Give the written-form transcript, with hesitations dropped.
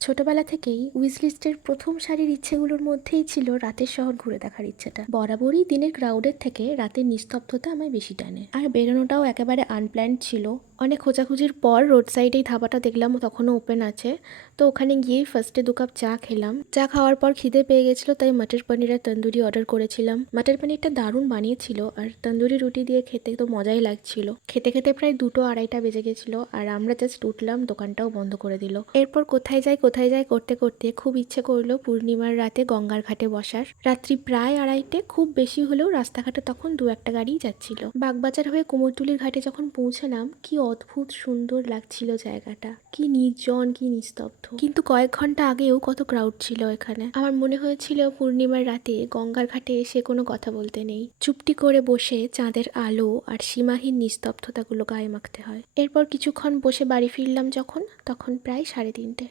ছোটবেলা থেকেই উইশলিস্টের প্রথম সারির ইচ্ছেগুলোর মধ্যেই ছিল রাতের শহর ঘুরে দেখার ইচ্ছেটা। বরাবরই দিনের ক্রাউডের থেকে রাতের নিস্তব্ধতা আমায় বেশি টানে। আর বেরোনোটাও একেবারে আনপ্ল্যান্ড ছিল। অনেক খোঁজাখুঁজির পর রোড সাইডেই ধাবাটা দেখলাম, তখনও ওপেন আছে। তো ওখানে গিয়েই ফার্স্টে 2 কাপ চা খেলাম। চা খাওয়ার পর খিদে পেয়ে গেছিলো, তাই মটর পনির আর তন্দুরি অর্ডার করেছিলাম। মটর পনিরটা দারুণ বানিয়েছিল, আর তন্দুরি রুটি দিয়ে খেতে তো মজাই লাগছিল। খেতে খেতে প্রায় 2টো-2:30টা বেজে গেছিলো, আর আমরা জাস্ট উঠলাম, দোকানটাও বন্ধ করে দিল। এরপর কোথায় যাই করতে করতে খুব ইচ্ছে করলো পূর্ণিমার রাতে গঙ্গার ঘাটে বসার। রাত্রি প্রায় 2:30, খুব বেশি হলেও রাস্তাঘাটে তখন 2-1টা গাড়িই যাচ্ছিল। বাগবাজার হয়ে কুমোরটুলির ঘাটে যখন পৌঁছালাম, কি অদ্ভুত সুন্দর লাগছিল জায়গাটা। কি নির্জন, কি নিস্তব্ধ। কিন্তু কয়েক ঘন্টা আগেও কত ক্রাউড ছিল এখানে। আমার মনে হয়েছিল পূর্ণিমার রাতে গঙ্গার ঘাটে এসে কোনো কথা বলতে নেই, চুপটি করে বসে চাঁদের আলো আর সীমাহীন নিস্তব্ধতাগুলো গায়ে মাখতে হয়। এরপর কিছুক্ষণ বসে বাড়ি ফিরলাম যখন, তখন প্রায় 3:30।